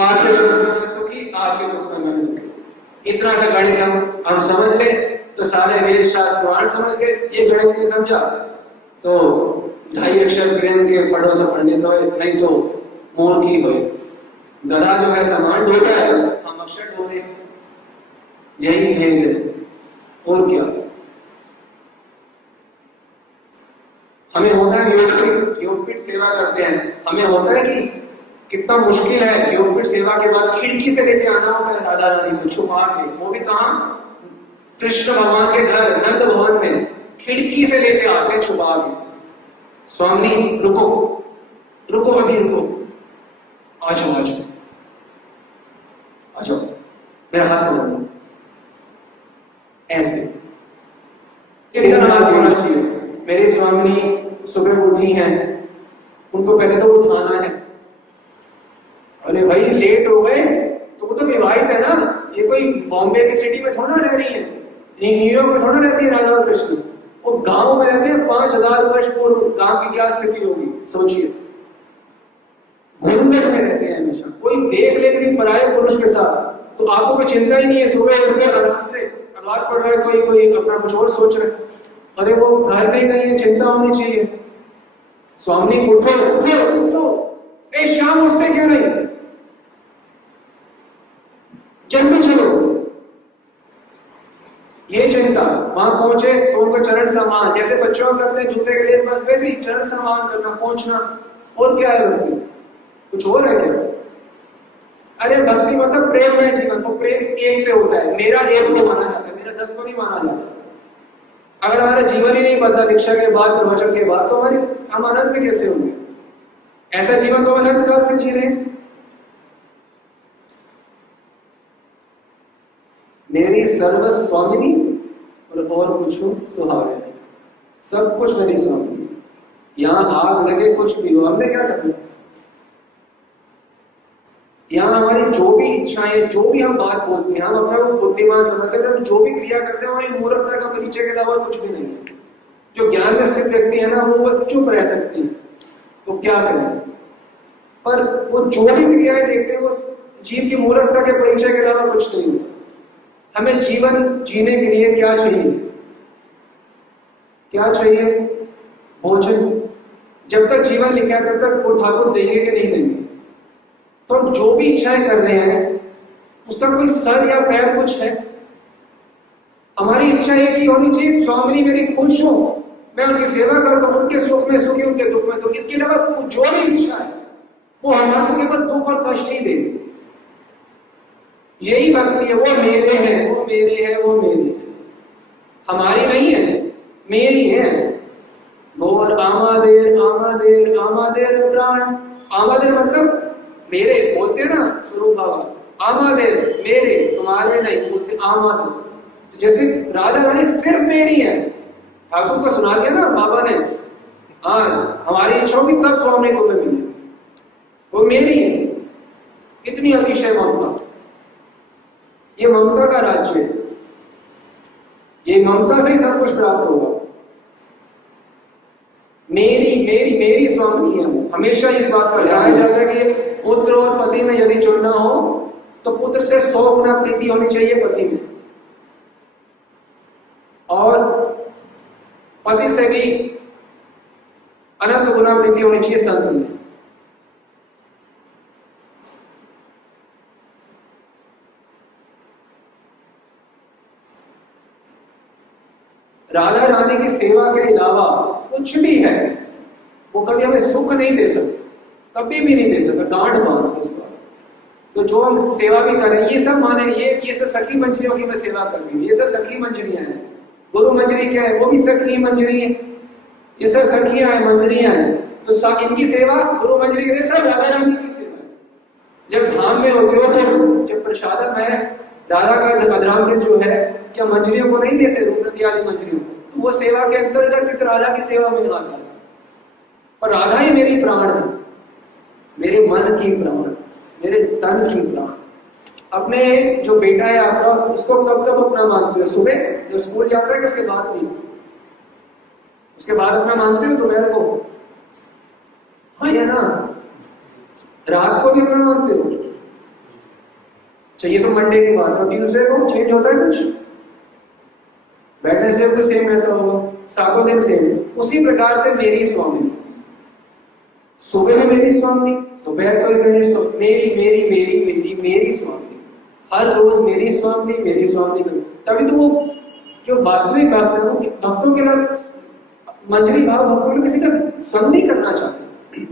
आपके सुख में सुखी, आपके दुख में मैं दुखी, इतना सा गणित हम समझ ले तो सारे वेद शास्त्र पुराण समझ गए, ये गणित नहीं समझा तो 2.5 अक्षर प्रेम के पढ़ो से पंडित हो, नहीं तो मूर्ख ही हो। गधा जो है सामान ढोता है, हम अक्षर ढो रहे, यही भेद है, और क्या। हमें होता है योगपीठ सेवा करते हैं, हमें होता है कि कितना मुश्किल है, योगपीठ सेवा के बाद खिड़की से लेके आना होता है राधा रानी को छुपा के, वो भी कहां, कृष्ण भगवान के घर नंद भवन में खिड़की से लेके आते हैं छुपा के, स्वामी रुको रुको अभी रुको, आ जाओ आ जाओ आ जाओ, मेरा हाथ पकड़ लो, ऐसे हाथ होना चाहिए। मेरी स्वामी सुबह उठी हैं, उनको पहले तो उठाना है, अरे भाई लेट हो गए, तो वो तो विवाहित है ना, ये कोई बॉम्बे की सिटी में थोड़ा रह रही है, न्यूयॉर्क में थोड़ा रहती है राधा और कृष्ण, वो गांव में रहते हैं 5000 वर्ष पूर्व, गांव की क्या स्थिति होगी सोचिए, घूमने में रहते हैं हमेशा, कोई देख ले किसी पराये पुरुष के साथ तो आपको कोई चिंता ही नहीं है, सुबह उठ गए आराम से अलाद पढ़ रहे, कोई अपना कुछ और सोच रहे, अरे वो घर नहीं गई है, चिंता होनी चाहिए, स्वामी उठो उठो उठो, ए शाम उठते क्यों नहीं, जल्दी चलो, ये चिंता। वहां पहुंचे तो उनको चरण सम्मान, जैसे बच्चों करते हैं जूते के लिए, बस वैसे ही चरण सम्मान करना, पहुंचना, और क्या है भक्ति, कुछ और है क्या। अरे भक्ति मतलब प्रेम है जीवन, तो प्रेम एक से होता है, मेरा एक को माना जाता है, मेरा 10 को नहीं माना जाता। अगर हमारा जीवन ही नहीं बदला दीक्षा के बाद, प्रवचन के बाद, तो हम आनंद में कैसे होंगे, ऐसा जीवन तो अनंत काल से जी रहे हैं। मेरी सर्व स्वामिनी और पूछो सुहागिनी, सब कुछ मेरी स्वामिनी, यहाँ आग लगे कुछ भी हो, हमने क्या करना, यहाँ हमारी जो भी इच्छाएं, जो भी हम बात बोलते हैं, हम अपना को बुद्धिमान समझते हैं, हम जो भी क्रिया करते हैं हमारी मूर्खता का परिचय के अलावा कुछ भी नहीं है। जो ज्ञान में स्थित व्यक्ति है ना, वो बस चुप रह सकती है, तो क्या करें, पर वो जो भी क्रियाएं देखते हैं वो जीव की मूर्खता के परिचय के अलावा कुछ नहीं है। हमें जीवन जीने के लिए क्या चाहिए, क्या चाहिए, भोजन। जब तक जीवन लिखा है तब तक वो ठाकुर देंगे कि नहीं देंगे, तो हम जो भी इच्छाएं कर रहे हैं उसका कोई सर या पैर कुछ है, हमारी इच्छा एक ही होनी चाहिए, स्वामिनी मेरी खुश हो, मैं उनकी सेवा करता हूँ, उनके सुख में सुखी, उनके दुख में दुख। इसके अलावा जो भी इच्छा है वो हमारे को केवल दुख और कष्ट ही देगी। यही भक्ति है, वो मेरे हैं, वो मेरे हैं, वो मेरे हैं, हमारी नहीं है, मेरी है। बोल आमादेर आमादेर आमादेर प्राण। आमादेर मतलब मेरे, बोलते हैं ना स्वरूप बाबा, आमादेर मेरे, तुम्हारे नहीं, बोलते आमादेर। जैसे राधा रानी सिर्फ मेरी है, ठाकुर को सुना दिया ना बाबा ने, हाँ हमारी इच्छा होगी तब स्वामी तुम्हें मिले, वो मेरी है। इतनी अतिशय ममता, ये ममता का राज्य है, ये ममता से ही सब कुछ प्राप्त होगा। मेरी मेरी मेरी स्वामी है। हमेशा इस बात पर ध्यान जाता है कि पुत्र और पति में यदि चुनना हो तो पुत्र से 100 गुना प्रीति होनी चाहिए पति में, और पति से भी अनंत गुना प्रीति होनी चाहिए संत में। राधा रानी की सेवा के अलावा कुछ भी है वो कभी हमें सुख नहीं दे सकता, कभी भी नहीं दे सकता, डांट मारो इस बार। तो जो हम सेवा भी करें, ये सब माने ये सब सखी मंजरियों की मैं सेवा कर रही हूँ, ये सब सखी मंजरियां हैं। गुरु मंजरी क्या है, वो भी सखी मंजरी है, ये सब सखियां हैं, मंजरियां हैं। तो इनकी सेवा गुरु मंजरी के सब राधा रानी की सेवा है। जब धाम में होते हो तो जब प्रसादम है राधा का अधराम जो है, क्या मंजरियों को नहीं देते, रूपरती आदि मंजरियों को, तो वो सेवा के अंतर्गत राधा की सेवा में आता है। और राधा ही मेरी प्राण है, मेरे मन की प्राण, मेरे तन की प्राण। अपने जो बेटा है आपका, उसको कब कब अपना मानते हो? सुबह जब स्कूल जाता है कि उसके बाद भी? उसके बाद अपना मानते हो दोपहर को? हाँ या ना? रात को भी अपना मानते हो? चाहिए तो मंडे की बात है, ट्यूसडे को चेंज होता है कुछ? वेडनेसडे को सेम रहता होगा, सातों दिन सेम। उसी प्रकार से मेरी स्वामी, सुबह में मेरी स्वामी, दोपहर को मेरी स्वामी, मेरी मेरी मेरी मेरी मेरी स्वामी, हर रोज मेरी स्वामी मेरी स्वामी। तभी तो वो जो वास्तविक भक्त है, वो भक्तों के लिए मंजरी भाव, भक्तों में किसी का संग नहीं करना चाहते,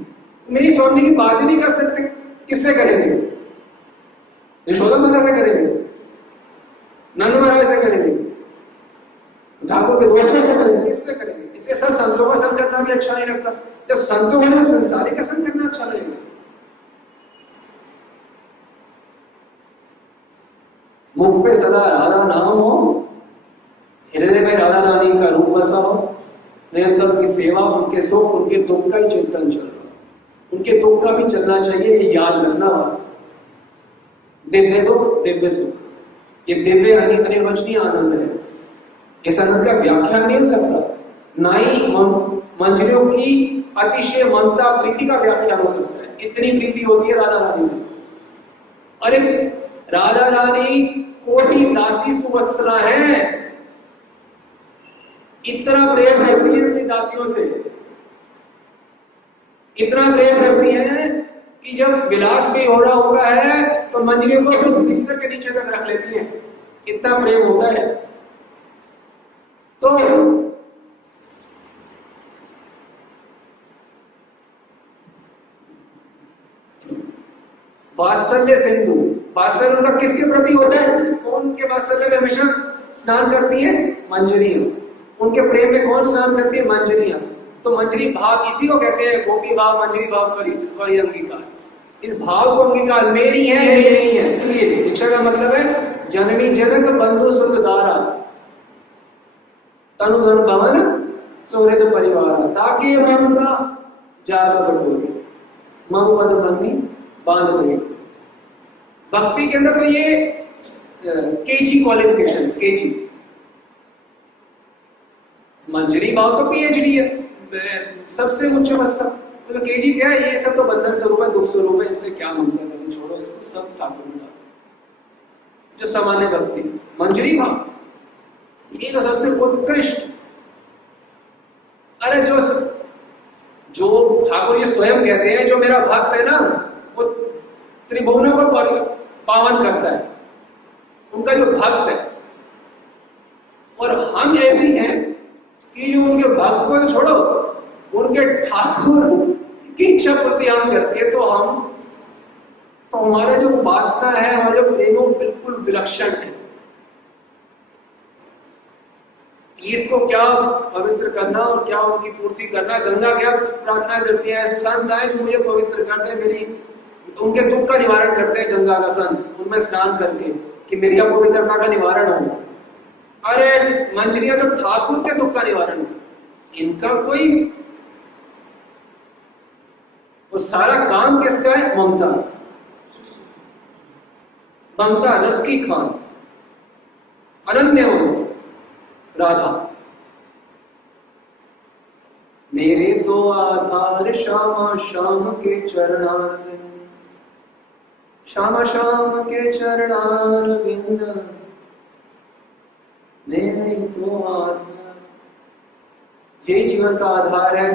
मेरी स्वामी की बात ही नहीं कर सकते। किससे करेंगे? यशोदा माता से करेंगे, नंद महाराज से करेंगे, ठाकुर के दोस्तों से करेंगे, किससे करेंगे? इसके साथ संतों का संग करना भी अच्छा नहीं लगता। जब संतों का संसारी का संग करना अच्छा लगेगा। मुख पे सदा राधा नाम हो, हृदय में राधा रानी का रूप बसा हो, निरंतर उनकी सेवा, उनके सुख उनके दुख का ही चिंतन चल रहा, उनके दुख का भी चलना चाहिए, ये याद रखना। दिव्य दुख दिव्य सुख, ये दिव्य अनिर्वचनीय आनंद है, इस आनंद का व्याख्यान नहीं हो सकता, ना ही मंजरियों की अतिशय ममता प्रीति का व्याख्यान हो सकता है। इतनी प्रीति होती है राधा रानी से। अरे राधा रानी कोटि दासी सुवत्सला है, इतना प्रेम करती है अपनी दासियों से, इतना प्रेम करती है कि जब विलास भी हो रहा होता है तो मंजरियों को अपने बिस्तर के नीचे तक रख लेती है, इतना प्रेम होता है। तो वात्सल्य सिंधु, वात्सल्य उनका किसके प्रति होता है? कौन के वात्सल्य में हमेशा स्नान करती है? मंजरियां। उनके प्रेम में कौन स्नान करती है? मंजरियां। तो मंजरी भाव इसी को कहते हैं, गोपी भाव मंजरी भाव करी अंगीकार। इस भाव को अंगीकार, मेरी है मेरी है। इसलिए दीक्षा का मतलब है जननी जनक बंधु सुख दारा, तनु धन भवन सौहृद परिवार, ताकि ममता जाग बटोरी, मम पद बंदी बांध गई। भक्ति के अंदर तो ये केजी क्वालिफिकेशन, केजी। मंजरी भाव तो पीएचडी है, सबसे उच्च अवस्था। तो केजी क्या है? ये सब तो बंधन स्वरूप है, दुख स्वरूप है, इनसे क्या मतलब है, छोड़ो इसको, सब ठाकुर में जो सामान्य भक्ति। मंजरी भाव ये तो सबसे उत्कृष्ट। अरे जो ठाकुर ये स्वयं कहते हैं, जो मेरा भक्त है ना, वो त्रिभुवनों को पावन करता है। उनका जो भक्त है को छोड़ो, उनके ठाकुर की इच्छा पूर्ति हम करते हैं तो हमारा जो उपासना है, हमारा जो प्रेम, वो बिल्कुल विलक्षण है। तीर्थ को क्या पवित्र करना और क्या उनकी पूर्ति करना। गंगा क्या प्रार्थना करती है, ऐसे संत आए जो मुझे पवित्र करते हैं, मेरी उनके दुख का निवारण करते हैं। गंगा का संत उनमें स्नान करके कि मेरी अपवित्रता का निवारण हो। अरे मंजरिया तो ठाकुर के दुख का निवारण, इनका कोई, वो सारा काम किसका है? ममता, ममता रस की खान, अनन्य ममता राधा। मेरे तो आधार श्यामा श्याम के चरणारविंद, श्यामा श्याम के चरणारविंद, मेरे तो आधार। यही जीवन का आधार है,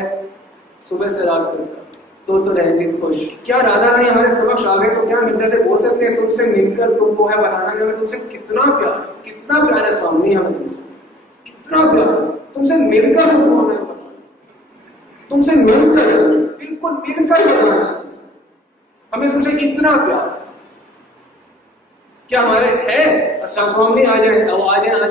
सुबह से रात तक तो रहेंगे खुश। क्या राधा रानी हमारे समक्ष आ गए तो क्या मिलने से बोल सकते हैं तुमसे मिलकर तुमको है बताना कि हमें तुमसे कितना प्यार है स्वामी, हमें तुमसे कितना प्यार, तुमसे मिलकर तुमको हमें बताना, तुमसे मिलकर, बिल्कुल मिलकर बताना तुमसे, हमें तुमसे कितना प्यार। क्या हमारे है? स्वामी आ जाए, अब आ जाए,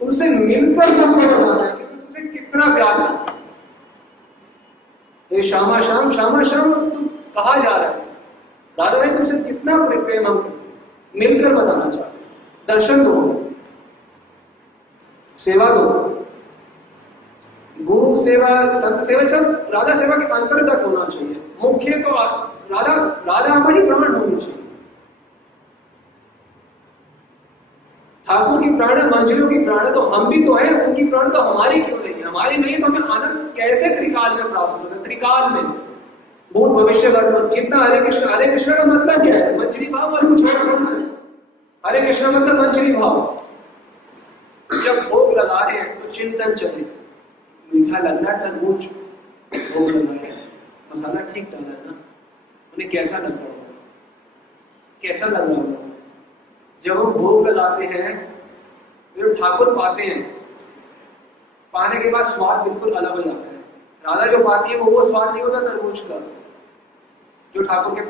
तुमसे मिलकर तुमको बताना है कि तुमसे कितना प्यार है। ये श्यामा श्याम, श्यामा श्याम तुम कहा जा रहा है, राधा रानी तुमसे कितना प्रेम हम मिलकर बताना चाहते। दर्शन दो, सेवा दो, गुरु सेवा, संत सेवा, सब राधा सेवा के अंतर्गत होना चाहिए। मुख्य तो राधा हमारी प्राण होनी चाहिए। ठाकुर की प्राण है, मंजरियों की प्राण है, तो हम भी तो हैं, उनकी प्राण तो हमारी क्यों नहीं है? हमारी नहीं तो हमें आनंद कैसे त्रिकाल में प्राप्त होता है? त्रिकाल में भूत भविष्य वर्तमान, जितना हरे कृष्ण का मतलब क्या है? मंजरी भाव और कुछ और नहीं है। हरे कृष्ण मतलब मंजरी भाव। जब भोग लगा रहे हैं तो चिंतन चले, मीठा लगना, तरबूज भोग लगा रहे हैं, मसाला ठीक डाला है ना, उन्हें कैसा लग रहा होगा, कैसा लग रहा होगा? जब हम भोग लगाते हैं तो ठाकुर पाते हैं, पाने के बाद स्वाद बिल्कुल अलग हो जाता है। राधा जो पाती है वो स्वाद नहीं होता तरबूज का, जो ठाकुर के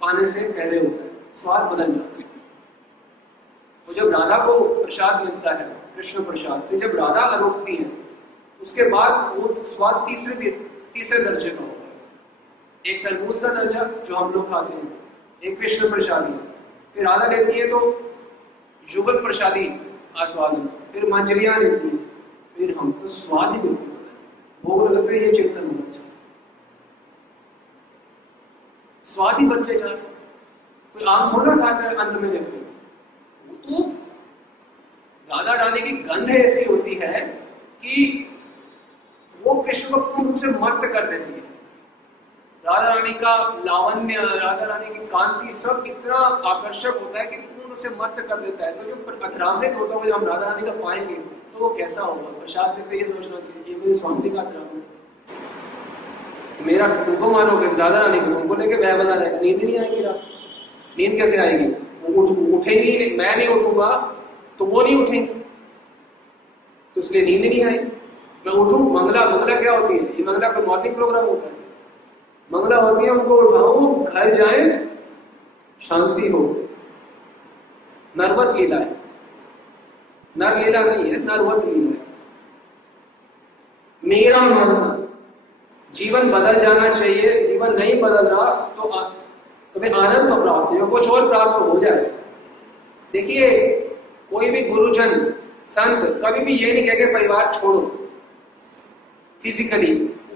पाने से पहले होता है, स्वाद बदल जाता है। वो जब राधा को प्रसाद मिलता है, कृष्ण प्रसाद, फिर जब राधा आरोपती है उसके बाद वो स्वाद तीसरे दर्जे का होता है। एक तरबूज का दर्जा जो हम लोग खाते हैं, एक कृष्ण प्रसादी, फिर राधा लेती है तो युगल प्रसादी आस्वादन, फिर मंजरियां लेती है, फिर हम तो स्वाद ही बिल्कुल होता है। भोग लगते हुए ये चिंतन होना चाहिए, स्वाद ही बदले जाए। कोई आम थोड़ा खाता है अंत में देखते, तो राधा रानी की गंध ऐसी होती है कि वो कृष्ण को पूर्ण रूप से मत्त कर देती है। राधा रानी का लावण्य, राधा रानी की कांति सब इतना आकर्षक होता है कि पूर्ण रूप से मत्त कर देता है। तो जो अधरामृत होता है, जब हम राधा रानी का पाएंगे तो वो कैसा होगा? प्रसाद में तो ये सोचना चाहिए, ये मेरी स्वामी का अधरामृत, मेरा तुमको मानोगे राधा रानी को, तुमको लेके वह बना रहेगा, नींद नहीं आएगी। नींद कैसे आएगी? उठेंगी नहीं, मैं नहीं उठूंगा तो वो नहीं उठेंगे, तो इसलिए नींद नहीं आएगी। मैं उठूं, मंगला क्या होती है? ये मंगला का मॉर्निंग प्रोग्राम होता है। मंगला होती है उनको उठाऊं, घर जाए, शांति हो। नरवत लीला है, नर लीला नहीं है, नरवत लीला है। मेरा मानना जीवन बदल जाना चाहिए, जीवन नहीं बदल रहा तो तुम्हें आनंद तो प्राप्त नहीं, कुछ और प्राप्त हो जाए। देखिए, कोई भी गुरुजन संत कभी भी ये नहीं कहेंगे परिवार छोड़ो फिजिकली,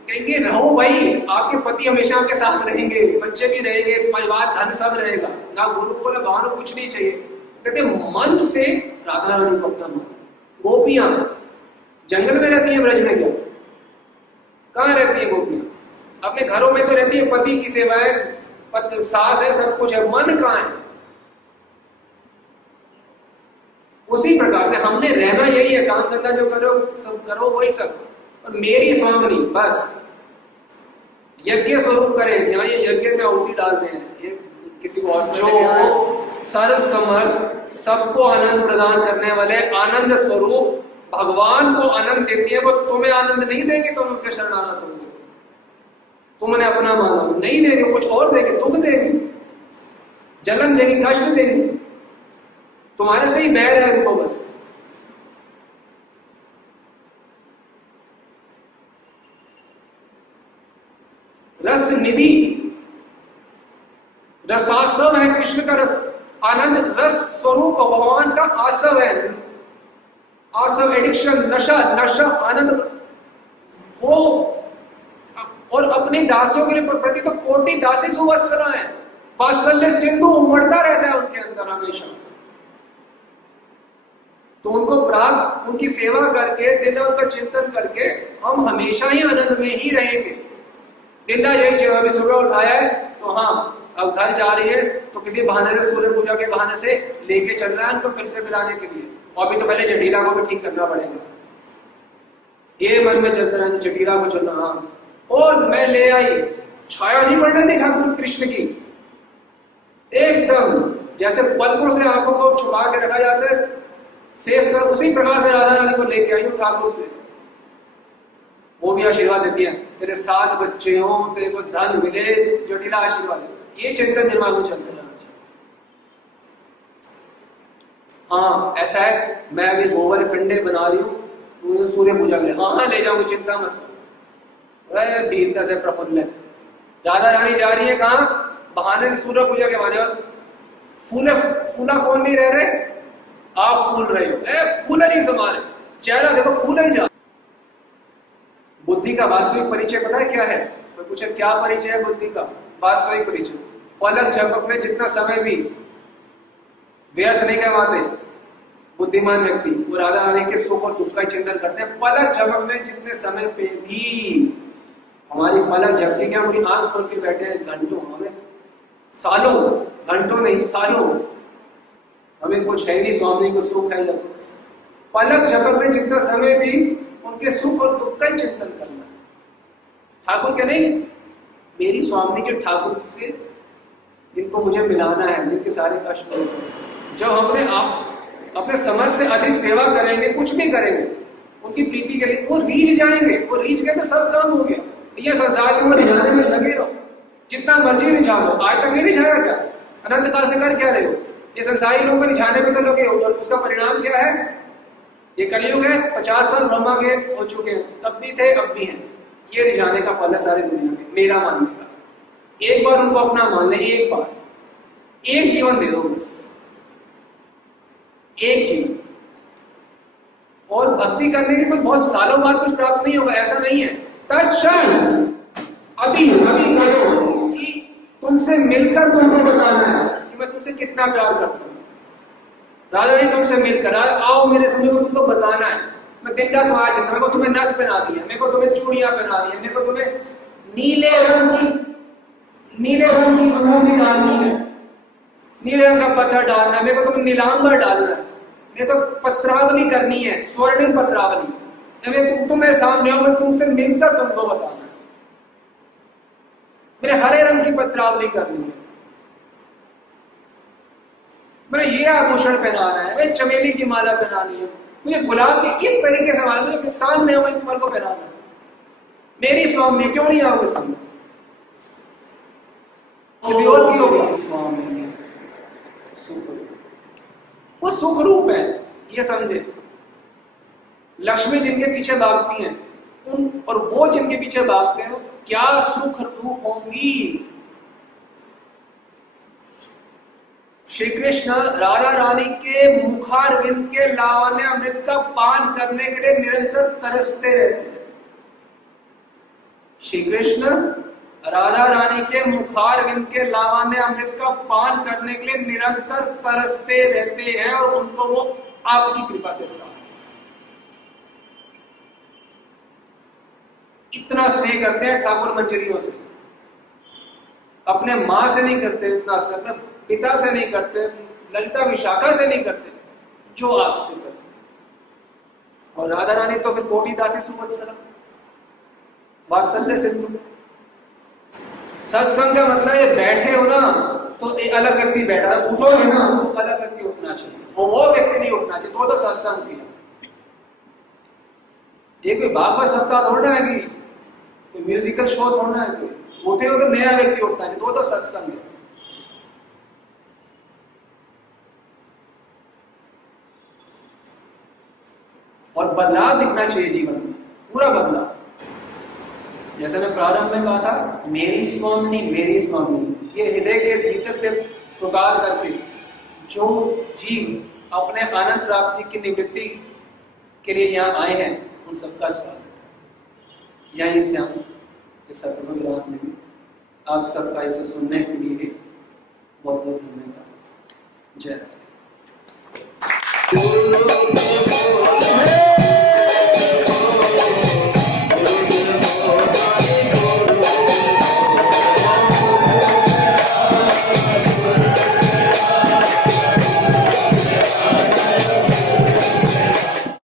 कहेंगे रहो भाई, आपके पति हमेशा आपके साथ रहेंगे, बच्चे भी रहेंगे, परिवार धन सब रहेगा। ना गुरु को ना भगवान को कुछ नहीं चाहिए। कहते मन से राधा रानी को अपना मान। गोपियां जंगल में रहती है, ब्रज में क्या कहाँ रहती है गोपियां? अपने घरों में तो रहती है, पति की सेवा है, सास है, सब कुछ है, मन कहाँ है? उसी प्रकार से हमने रहना यही है, काम धंधा जो करो सब करो वही सब, और मेरी स्वामिनी बस यज्ञ स्वरूप करें। यहाँ ये यज्ञ में आहुति डालते हैं, ये किसी को हॉस्पिटल सर्वसमर्थ, सबको आनंद प्रदान करने वाले आनंद स्वरूप भगवान को आनंद देती है। वो तुम्हें आनंद नहीं देंगे, तुम उसके शरणागत होंगे, तुमने अपना माना नहीं देंगे, कुछ और देंगे, दुख देंगे, जलन देंगे, कष्ट देंगे, तुम्हारे से ही बैर है उनको बस। रस निधि, रसासव है कृष्ण का रस, आनंद रस स्वरूप भगवान का आसव है, आसव एडिक्शन, नशा, नशा आनंद वो। और अपने दासों के प्रति तो कोटि दासी सुवत्सला है, वात्सल्य सिंधु उमड़ता रहता है उनके अंदर हमेशा। तो उनको प्राप्त, उनकी सेवा करके, दिन रात का चिंतन करके हम हमेशा ही आनंद में ही रहेंगे। दिन रात यही चाहिए, अभी सुबह उठाया है तो हाँ अब घर जा रही है तो किसी बहाने से, सूर्य पूजा के बहाने से लेके चल रहा है उनको फिर से मिलाने के लिए, और अभी तो पहले जटीला को भी ठीक करना पड़ेगा। ये मन में चलता है जटीला को चलना, हाँ और मैं ले आई, छाया नहीं पड़ने दी ठाकुर कृष्ण की, एकदम जैसे पलकों से आंखों को छुपा के रखा जाता है सेफ कर, उसी प्रकार से राधा रानी को लेके आई हूँ ठाकुर से। वो भी आशीर्वाद देती है, तेरे 7 बच्चे हो, तेरे को धन मिले, जटिला आशीर्वाद, ये चिंतन दिमाग में चलता रहना चाहिए। हाँ ऐसा है, मैं अभी गोबर कंडे बना रही हूँ तो सूर्य पूजा के लिए, हाँ ले जाऊंगी, चिंता मत करो, भीतर से प्रफुल्लित। राधा रानी जा रही है कहाँ, बहाने से सूर्य पूजा के बहाने, फूला कौन नहीं रह रहे, आप फूल रहे हो, फूल नहीं समा रहे, चेहरा देखो फूल ही जा। बुद्धि का वास्तविक परिचय पता है क्या है, तो पूछे क्या परिचय है बुद्धि का, वास्तविक परिचय, पलक झपकने जितना समय भी व्यर्थ नहीं करवाते बुद्धिमान व्यक्ति, वो राधा रानी के सुख और दुख का चिंतन करते हैं। पलक झपकने जितने समय पे भी हमारी पलक झपकी, क्या पूरी आंख खोल के बैठे हैं घंटों, हमें सालों, घंटों नहीं सालों, हमें कुछ है नहीं, स्वामी को सुख है, जब पलक झपकने जितना समय भी उनके सुख और दुख का चिंतन करना। ठाकुर के नहीं, मेरी स्वामी के ठाकुर से जिनको मुझे मिलाना है, जिनके सारे कष्ट हो, जब हमने अपने समर्थ से अधिक सेवा करेंगे, कुछ भी करेंगे उनकी प्रीति के लिए, वो रीझ जाएंगे, वो रीझ गए तो सब काम हो गया। ये संसार को रिझाने में लगे रहो, जितना मर्जी रिझा लो, आज तक नहीं रिझाया क्या, अनंत काल से कर क्या रहे हो, ये संसारी लोगों को रिझाने में तो लगे हो, और उसका परिणाम क्या है, ये कलयुग है, 50 साल ब्रह्मा के हो चुके हैं, तब भी थे अब भी हैं, ये रिझाने का फल है सारी दुनिया में, मेरा मानने का। एक बार उनको अपना मान ले, एक बार, एक जीवन दे दो बस, एक जीवन, और भक्ति करने के कोई बहुत सालों बाद कुछ प्राप्त नहीं होगा, ऐसा नहीं है। तत्क्षण अभी करो कि तुमसे मिलकर तुमको बताना है कि मैं तुमसे कितना प्यार करता हूँ। राधा रानी तुमसे मिलकर आओ मेरे समय को तुमको बताना है, मैं दिन रात वहां चलता, मेरे को तुम्हें नथ पहना दिया, मेरे को तुम्हें चूड़ियां पहना दी है, मेरे को तुम्हें नीले रंग की अंगूठी डालनी है, नीले रंग का पत्थर डालना है, मेरे को तुम्हें नीलांबर डालना है, मेरे को पत्रावली करनी है, स्वर्णिम पत्रावली, तुम मेरे सामने हो, मैं तुमसे मिलकर तुमको बताना है, मेरे हरे रंग की पत्रावली करनी है, मुझे ये आभूषण पहनाना है, मुझे चमेली की माला पहनानी है, मुझे गुलाब की इस तरीके से माला, मुझे अपने सामने हो, तुम्हारे को पहनाना है, मेरी स्वामी क्यों नहीं आओगे सामने, किसी और की होगी स्वामी, वो सुख रूप है, ये समझे। लक्ष्मी जिनके पीछे भागती हैं उन, और वो जिनके पीछे भागते हैं क्या सुख रूप होंगी। श्री कृष्ण राधा रानी के मुखारविंद के लावण्य अमृत का पान करने के लिए निरंतर तरसते रहते हैं। श्री कृष्ण राधा रानी के मुखारविंद के लावण्य अमृत का पान करने के लिए निरंतर तरसते रहते हैं, और उनको वो आपकी कृपा से प्राप्त, इतना स्नेह करते हैं ठाकुर मंजरियों से, अपने मां से नहीं करते इतना स्नेह, अपने पिता से नहीं करते, ललिता विशाखा से नहीं करते, जो आपसे करते। और राधा रानी तो फिर कोटि दासी सुवत्सला, वात्सल्य सिंधु। सत्संग का मतलब ये बैठे हो ना, तो एक अलग व्यक्ति बैठा है, उठोगे ना तो अलग व्यक्ति उठना चाहिए, और वो व्यक्ति नहीं उठना चाहिए, तो सत्संग किया। ये कोई भागवत सप्ताह थोड़ा है कि म्यूजिकल शो थोड़ा है, कोई उठे हो तो नया व्यक्ति उठना चाहिए, तो सत्संग है। और बदलाव दिखना चाहिए जीवन में, पूरा बदलाव। जैसे मैं प्रारंभ में कहा था, मेरी स्वामिनी मेरी स्वामिनी, ये हृदय के भीतर से पुकार करके जो जीव अपने आनंद प्राप्ति की निवृत्ति के लिए यहाँ आए हैं, उन सबका स्वागत। यहीं से हम इस सत्संग रात में भी आप सबका इसे सुनने के लिए बहुत बहुत धन्यवाद। जय